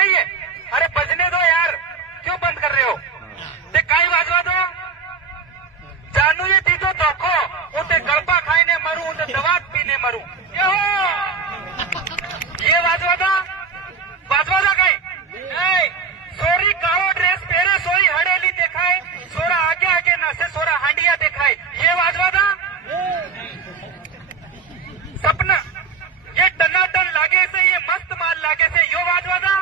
है ये? अरे बजने दो यार, क्यों बंद कर रहे हो? ते काई वाजवा दो. जानू ये दीदो धोखो, હું તે ગળપા ખાઈને મરું, હું તે દવા પીને મરું. ये वाजवा था कई. सोरी काळो ड्रेस પહેરે, સોરી હડેલી દેખાય, સોરા आगे आगे नाचे, सोरा हांडिया देखाय. ये वाजवा था सपना. ये टनाटन लागे से, ये मस्त माल लागे से, यो वाजवा था.